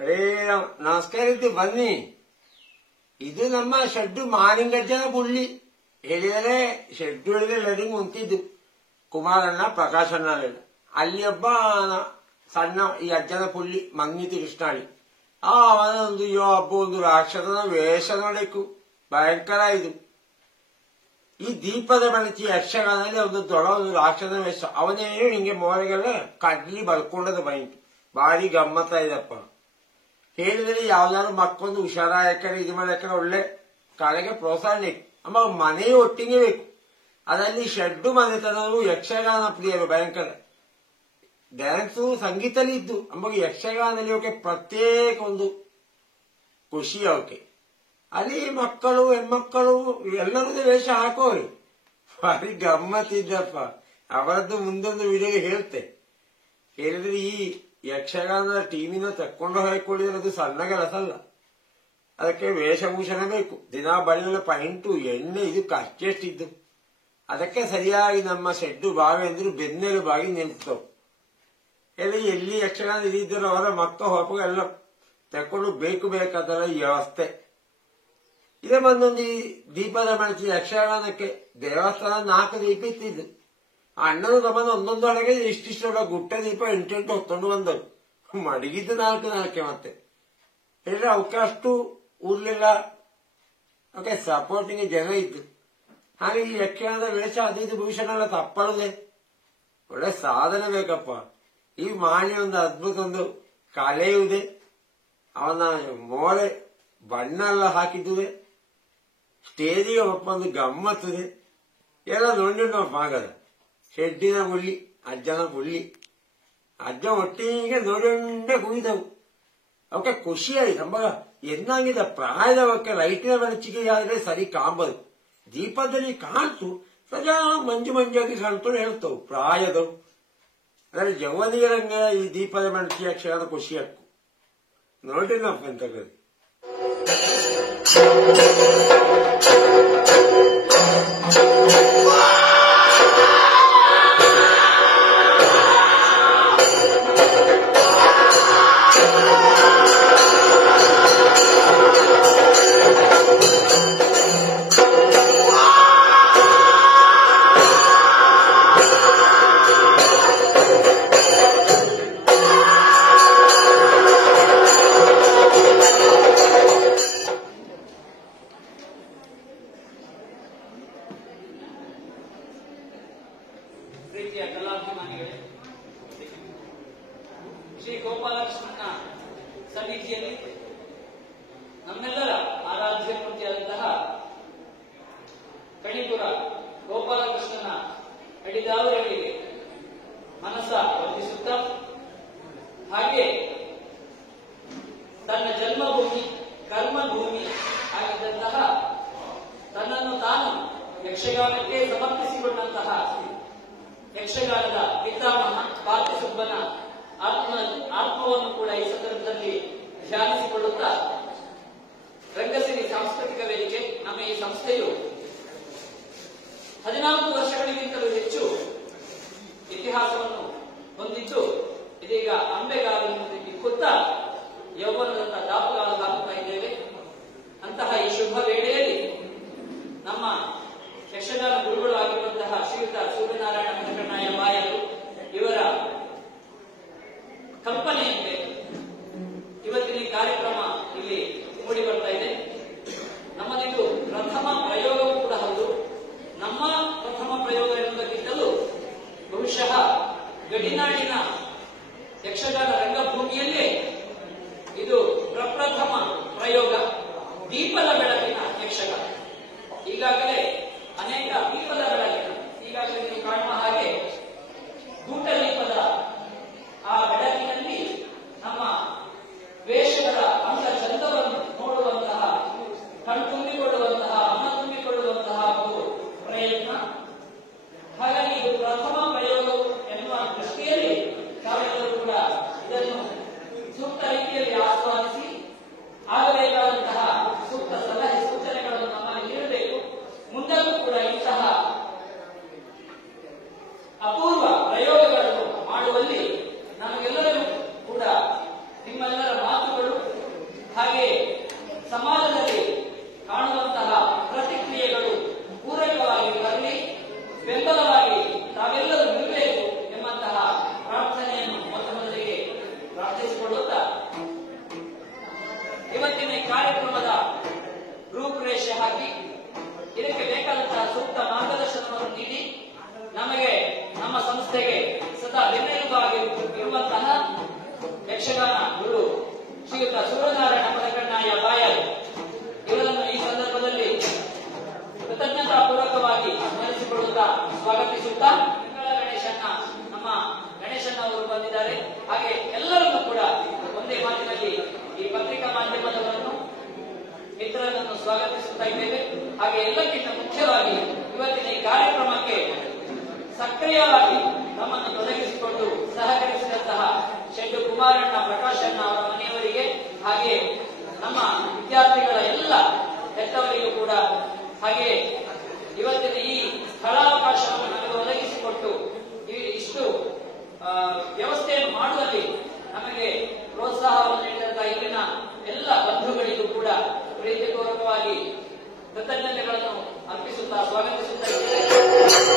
ಹರೇ ರಾಮ್. ನಮಸ್ಕಾರ ಇದ್ದು ಬನ್ನಿ. ಇದು ನಮ್ಮ ಶೆಡ್ಡು ಮಾಲಿಂಗಜ್ಜನ ಪುಳ್ಳಿ ಹೇಳಿದರೆ ಶೆಡ್ಡು ಹೇಳಿದ್ರೆ ಎಲ್ಲರಿಗೂ ಮುಂತಿದ್ದು ಕುಮಾರಣ್ಣ ಪ್ರಕಾಶಣ್ಣ ಅಲ್ಲಿ ಒಬ್ಬ ಸಣ್ಣ ಈ ಅಜ್ಜನ ಪುಳ್ಳಿ ಮಂಗಿತಿ ಕೃಷ್ಣಾಳಿ ಅವನೊಂದು ಹಬ್ಬ ಒಂದು ರಾಕ್ಷಸನ ವೇಷ ನೋಡಬೇಕು ಭಯಂಕರ ಇದು. ಈ ದೀಪದ ಬೆಳಚಿ ಯಕ್ಷಗಾನದಲ್ಲಿ ಒಂದು ದೊಡ್ಡ ಒಂದು ರಾಕ್ಷಸನ ವೇಷ ಅವನೇನು ಹಿಂಗೆ ಮೋರೆಗೆಲ್ಲ ಕಡ್ಲಿ ಬಲ್ಕೊಂಡದ ಬೈಂಟು ಭಾರಿ ಗಮ್ಮತ್ತ ಇದಪ್ಪ. ಹೇಳಿದ್ರೆ ಯಾವ್ದಾದ್ರು ಮಕ್ಕೊಂದು ಹುಷಾರಾಯಕಡೆ ಇದು ಮಾಡಕ್ಕೆ ಒಳ್ಳೆ ಕಲೆಗೆ ಪ್ರೋತ್ಸಾಹ ಬೇಕು. ಅಮ್ಮ ಮನೆ ಒಟ್ಟಿಗೆ ಬೇಕು. ಅದರಲ್ಲಿ ಶೆಡ್ಡು ಮನೆತನರು ಯಕ್ಷಗಾನ ಪ್ರಿಯರು ಭಯಂಕರ ಡ್ಯಾನ್ಸು ಸಂಗೀತದಲ್ಲಿ ಇದ್ದು ನಮಗೆ ಯಕ್ಷಗಾನದಲ್ಲಿ ಅವಕ್ಕೆ ಪ್ರತ್ಯೇಕ ಒಂದು ಖುಷಿ ಅವಕ್ಕೆ. ಅಲ್ಲಿ ಮಕ್ಕಳು ಹೆಣ್ಮಕ್ಕಳು ಎಲ್ಲರೂ ವೇಷ ಹಾಕೋರಿ ಭಾರಿ ಗಮ್ಮತ್ತಿದ್ದಪ್ಪ. ಅವರದ್ದು ಮುಂದೊಂದು ವಿಡಿಯೋಗೆ ಹೇಳ್ತೆ. ಹೇಳಿದ್ರೆ ಈ ಯಕ್ಷಗಾನದ ಟೀಮಿನ ತಕ್ಕೊಂಡು ಹಾಕೊಳ್ಳಿರೋದು ಸಣ್ಣ ಕೆಲಸ ಅಲ್ಲ. ಅದಕ್ಕೆ ವೇಷಭೂಷಣ ಬೇಕು. ದಿನ ಬಳಿಗಳ ಪೈಂಟು ಎಣ್ಣೆ ಇದು ಅಷ್ಟೆಷ್ಟಿದ್ದು. ಅದಕ್ಕೆ ಸರಿಯಾಗಿ ನಮ್ಮ ಶೆಡ್ಡು ಬಾವಿ ಅಂದ್ರೆ ಬೆನ್ನೆಲು ಬಾಗಿ ನಿಲ್ತವು. ಎಲ್ಲಿ ಯಕ್ಷಗಾನ ಇದ್ದರೂ ಅವರ ಮಕ್ಕ ಹೊರಪು ಎಲ್ಲ ತಕೊಂಡು ಬೇಕು ಬೇಕಾದಲ್ಲ ಈ ವ್ಯವಸ್ಥೆ ಇದೇ. ಬಂದೊಂದು ಈ ದೀಪದ ಬೆಳಚಿ ಯಕ್ಷಗಾನಕ್ಕೆ ದೇವಸ್ಥಾನ 4 ದೀಪ ಇತ್ತಿದ್ದು. ಅಣ್ಣನ ತಮ್ಮನ ಒಂದೊಂದು ಒಳಗೆ ಇಷ್ಟಿಷ್ಟೊಳ ಗುಟ್ಟ ದೀಪ 8 ಹೊತ್ತೊಂಡು ಬಂದವು. ಮಡಗಿದ್ದು 4 ಮತ್ತೆ ಹೇಳಿದ್ರೆ ಅವಕ್ಕೆ ಅಷ್ಟು ಊರ್ಲಿಲ್ಲ. ಅವಕ್ಕೆ ಸಪೋರ್ಟಿಂಗ್ ಜನ ಇದ್ದು. ಹಾಗೆ ಈ ಯಕ್ಷಗಾನದ ವೇಷ ಅದು ಭೂಷಣ ಎಲ್ಲ ತಪ್ಪಳದೆ ಒಳ್ಳೆ ಸಾಧನೆ ಬೇಕಪ್ಪ. ಈ ಮಾಡಿ ಒಂದು ಅದ್ಭುತ ಒಂದು ಕಲೆಯುವುದೇ. ಅವನ ಮೋರೆ ಬಣ್ಣ ಎಲ್ಲ ಹಾಕಿದ್ದುದೆ. ಸ್ಟೇಜಿಗೆ ಒಪ್ಪ ಒಂದು ಗಮ್ಮತ್ತದೆ ಎಲ್ಲ ನೋಡಿನಪ್ಪ. ಆಗದ ಶೆಡ್ಡಿನ ಪುಳ್ಳಿ ಅಜ್ಜನ ಪುಳ್ಳಿ ಅಜ್ಜ ಒಟ್ಟಿಗೆ ನೋಡಿಕೊಂಡೇ ಕುಣಿದವು. ಅವಕ್ಕೆ ಖುಷಿ ಆಯ್ತು. ನಮಗ ಎನ್ನಾಗಿದೆ ಪ್ರಾಯದವಕ್ಕೆ ಲೈಟಿನ ಬೆಳಚಿಗೆ ಆದ್ರೆ ಸರಿ ಕಾಂಬದು. ದೀಪದಲ್ಲಿ ಕಾಣ್ತು ಸಜಾ ಮಂಜು ಮಂಜಾಗಿ ಕಾಣ್ತು ಹೇಳ್ತವು ಪ್ರಾಯದವು. ಅದ್ರ ಯೌವನಿಗರಂಗ ಈ ದೀಪದ ಬೆಳಚಿ ಯಕ್ಷಗಾನ ಖುಷಿ ಹಕ್ಕು ನೋಡಿನಪ್ಪ ಅಂತ. ಪ್ರೀತಿಯ ಕಲಾಭಿಮಾನಿಗಳೇ, ಶ್ರೀ ಗೋಪಾಲಕೃಷ್ಣನ ಸನ್ನಿಧಿಯಲ್ಲಿ ನಮ್ಮೆಲ್ಲರ ಆರಾಧ್ಯ ಮೂರ್ತಿಯಾದಂತಹ ಕಣಿಪುರ ಗೋಪಾಲಕೃಷ್ಣನ ಅಡಿದಾವರಗಳಿಗೆ ಮನಸ್ಸ ವಂದಿಸುತ್ತಾ, ಹಾಗೆ ತನ್ನ ಜನ್ಮಭೂಮಿ ಕರ್ಮಭೂಮಿ ಆಗಿದ್ದಂತಹ ತನ್ನನ್ನು ತಾನು ಯಕ್ಷಗಾನಕ್ಕೆ ಸಮರ್ಪಿಸಿಕೊಂಡಂತಹ ಯಕ್ಷಗಾನದ ಪಿತಾಮಹ ಪಾರ್ಥಸುಬ್ಬನ ಆತ್ಮವನ್ನು ಕೂಡ ಈ ಸಂದರ್ಭದಲ್ಲಿ ಧ್ಯಾನಿಸಿಕೊಳ್ಳುತ್ತಾ, ರಂಗಸಿರಿ ಸಾಂಸ್ಕೃತಿಕ ವೇದಿಕೆ ನಮ್ಮ ಈ ಸಂಸ್ಥೆಯು 14 ವರ್ಷಗಳಿಗಿಂತಲೂ ಹೆಚ್ಚು ಇತಿಹಾಸವನ್ನು ಹೊಂದಿದ್ದು ಇದೀಗ ಅಂಬೆಗಾಲಿನಲ್ಲಿ ಬಿಕ್ಕುತ್ತಾ ಯೌವನದಂತ ದಾಪುಗಾಲ ಹಾಕುತ್ತಾ ಇದ್ದೇವೆ. ಅಂತಹ ಈ ಶುಭ ವೇಳೆಯಲ್ಲಿ ನಮ್ಮ ಯಕ್ಷಗಾನ ಗುರುಗಳು ಆಗಿರುವಂತಹ ಶ್ರೀಯುತ ಸೂರ್ಯನಾರಾಯಣ ವೆಂಕಟನಾಯ ಬಾಯರು ಇವರ ಕಲ್ಪನೆಯಂತೆ ಇವತ್ತಿನ ಈ ಕಾರ್ಯಕ್ರಮ ಇಲ್ಲಿ ಮೂಡಿ ಬರ್ತಾ ಇದೆ. ನಮ್ಮದಿದು ಪ್ರಥಮ ಪ್ರಯೋಗವೂ ಕೂಡ ಹೌದು. ನಮ್ಮ ಪ್ರಥಮ ಪ್ರಯೋಗ ಎನ್ನುವುದಕ್ಕಿಂತಲೂ ಬಹುಶಃ ಗಡಿನಾಡಿನ ಯಕ್ಷಗಾನ ರಂಗಭೂಮಿ ಯಕ್ಷಗಾನ ಗುರು ಶ್ರೀಯುತ ಸೂರ್ಯನಾರಾಯಣ ಪದಕಣ್ಣಯ್ಯ ಬಾಯರ್ ಇವರನ್ನು ಈ ಸಂದರ್ಭದಲ್ಲಿ ಕೃತಜ್ಞತಾ ಪೂರ್ವಕವಾಗಿ ಸ್ಮರಿಸಿಕೊಳ್ಳುತ್ತಾ ಸ್ವಾಗತಿಸುತ್ತಾ ಗಣೇಶನ್ನ ನಮ್ಮ ಗಣೇಶನ್ ಅವರು ಬಂದಿದ್ದಾರೆ. ಹಾಗೆ ಎಲ್ಲರನ್ನೂ ಕೂಡ ಒಂದೇ ಮಾತಿನಲ್ಲಿ ಈ ಪತ್ರಿಕಾ ಮಾಧ್ಯಮದವರನ್ನು ಮಿತ್ರರನ್ನು ಸ್ವಾಗತಿಸುತ್ತಾ ಇದ್ದೇವೆ. ಹಾಗೆ ಎಲ್ಲಕ್ಕಿಂತ ಮುಖ್ಯವಾಗಿ ಇವತ್ತಿನ ಈ ಕಾರ್ಯಕ್ರಮಕ್ಕೆ ಸಕ್ರಿಯವಾಗಿ ನಮ್ಮನ್ನು ತೊಡಗಿಸಿಕೊಂಡು ಸಹಕರಿಸಿದಂತಹ ಶೆಡ್ಡು ಕುಮಾರಣ್ಣ ಪ್ರಕಾಶಣ್ಣ ಅವರ ಮನೆಯವರಿಗೆ ಹಾಗೆ ನಮ್ಮ ವಿದ್ಯಾರ್ಥಿಗಳ ಎಲ್ಲ ಹೆತ್ತವರಿಗೂ ಕೂಡ ಹಾಗೆ ಇವತ್ತಿನ ಈ ಸ್ಥಳಾವಕಾಶವನ್ನು ನಮಗೆ ಒದಗಿಸಿಕೊಟ್ಟು ಇಷ್ಟು ವ್ಯವಸ್ಥೆಯನ್ನು ಮಾಡುವಲ್ಲಿ ನಮಗೆ ಪ್ರೋತ್ಸಾಹವನ್ನು ನೀಡಿದಂತಹ ಇಲ್ಲಿನ ಎಲ್ಲ ಬಂಧುಗಳಿಗೂ ಕೂಡ ಪ್ರೀತಿಪೂರ್ವಕವಾಗಿ ಕೃತಜ್ಞತೆಗಳನ್ನು ಅರ್ಪಿಸುತ್ತಾ ಸ್ವಾಗತಿಸುತ್ತಾ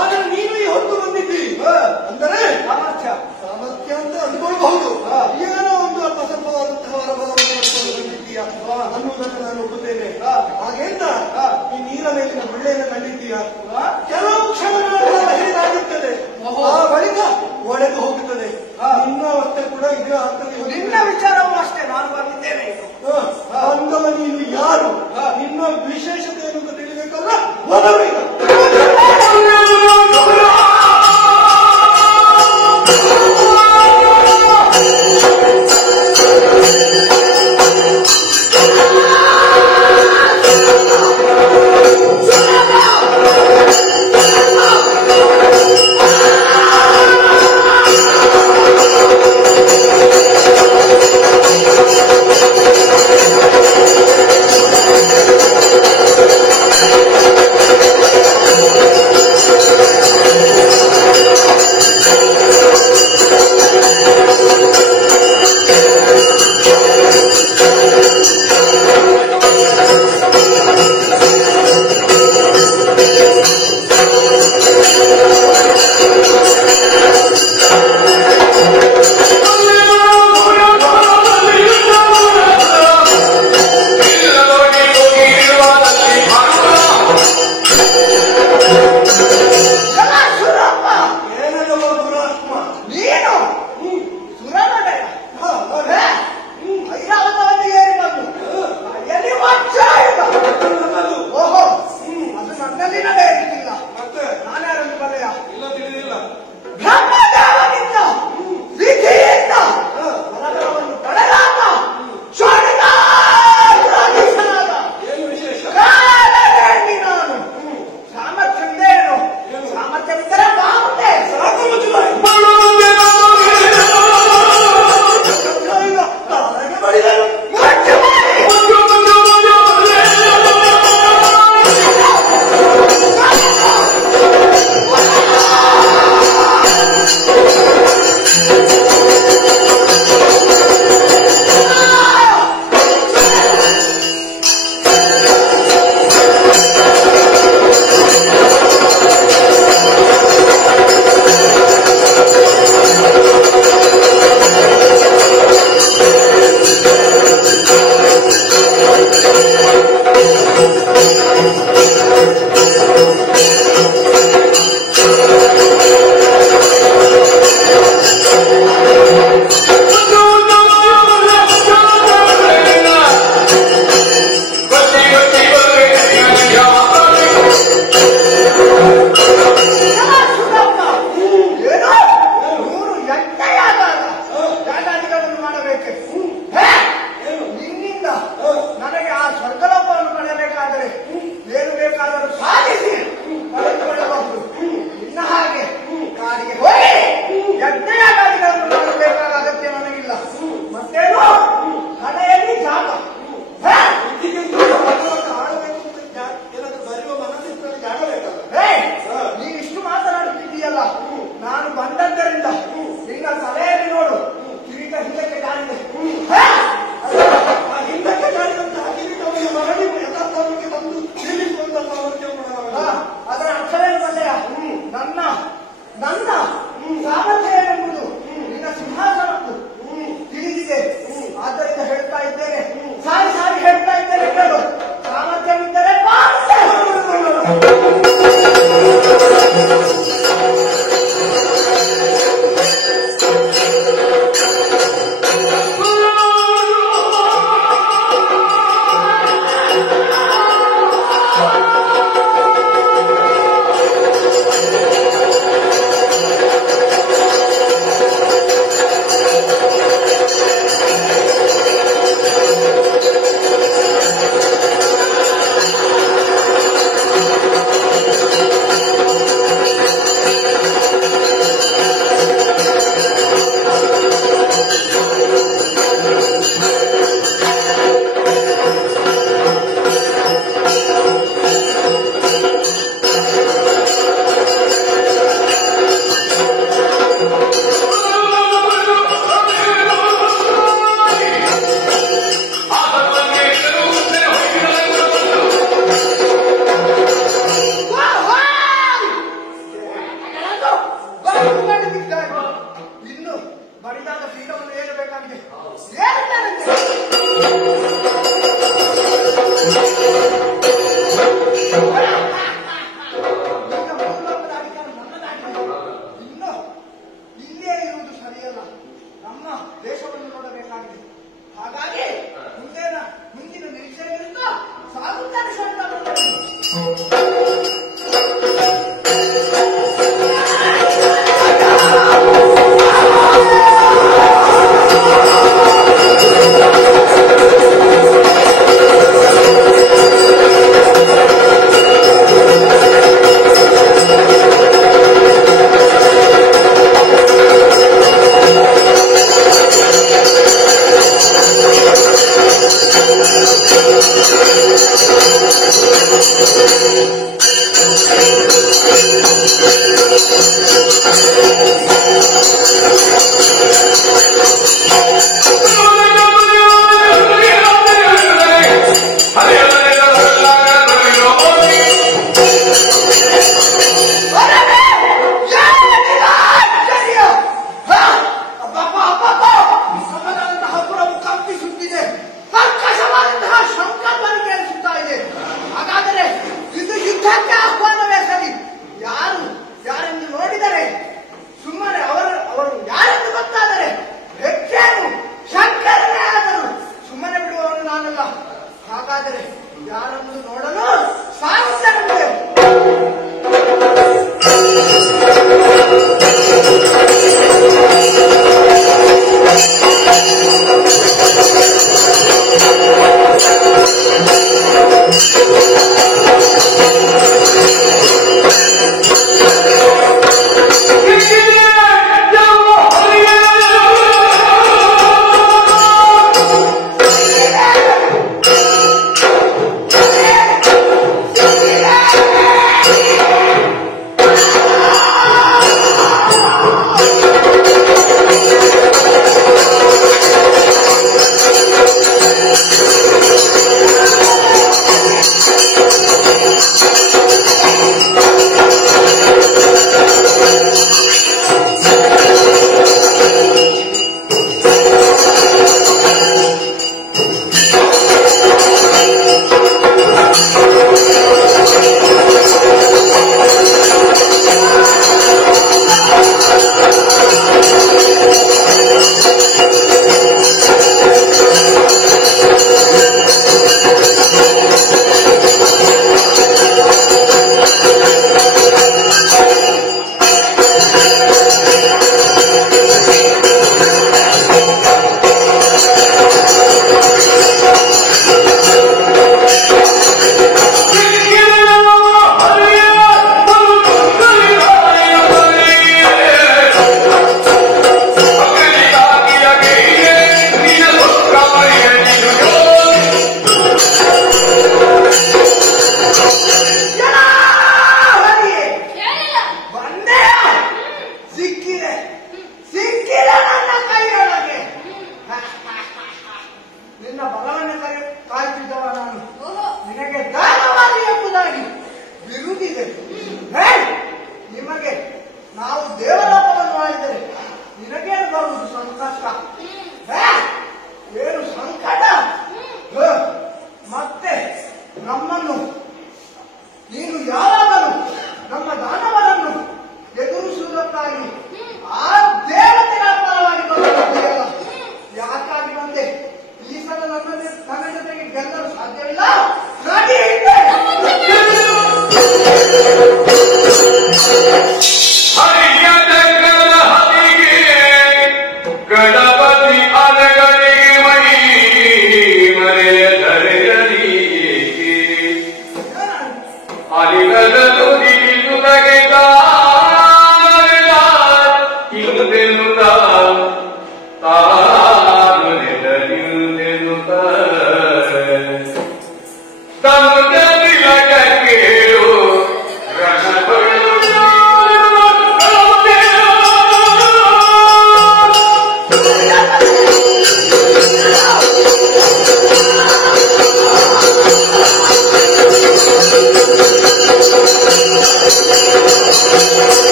ಆದರೆ ನೀನು ಈ ಹೊತ್ತು ಬಂದಿದ್ದಿ ಅಂದರೆ ಸಾಮರ್ಥ್ಯ ಅಂತ ಅಂದ್ಕೊಳ್ಬಹುದು. ಏನೋ ಒಂದು ಅಲ್ಪ ಸ್ವಲ್ಪವಾದಂತಹ ವರಬಲವನ್ನು ಬಂದಿದ್ದೀಯ ಅನ್ನುವುದನ್ನು ನಾನು ಒಪ್ಪುತ್ತೇನೆ. ಹಾಗೆಂತ ಈ ನೀರ ಮೇಲಿನ ಗುಳ್ಳೆಯನ್ನು ಕಂಡಿದ್ದೀಯ. ಕೆಲವು ಕ್ಷಣಗಳ ಹೀಗಾಗುತ್ತದೆ, ಆ ಬಳಿಕ ಒಡೆದು ಹೋಗುತ್ತದೆ. ನಿನ್ನ ಅವಸ್ಥೆ ಕೂಡ ಇದೇ ಆಗ್ತದೆ. ನಿನ್ನ ವಿಚಾರವೂ ಅಷ್ಟೇ. ನಾನು ಬಂದಿದ್ದೇನೆ. ಅಂದವ ನೀನು ಯಾರು, ನಿನ್ನ ವಿಶೇಷತೆ ಏನು ತಿಳಿಬೇಕಲ್ಲ. ಮೊದಲಿಗೆ ಇನ್ನು ಇಲ್ಲೇ ಇರುವುದು ಸರಿಯಲ್ಲ. ನಮ್ಮ ದೇಶವನ್ನು ನೋಡಬೇಕಾಗಿದೆ. ಹಾಗಾಗಿ ಮುಂದಿನ ನಿರೀಕ್ಷೆಗಳಿಂದ ಸಾಗುತ್ತಾರೆ Thank you.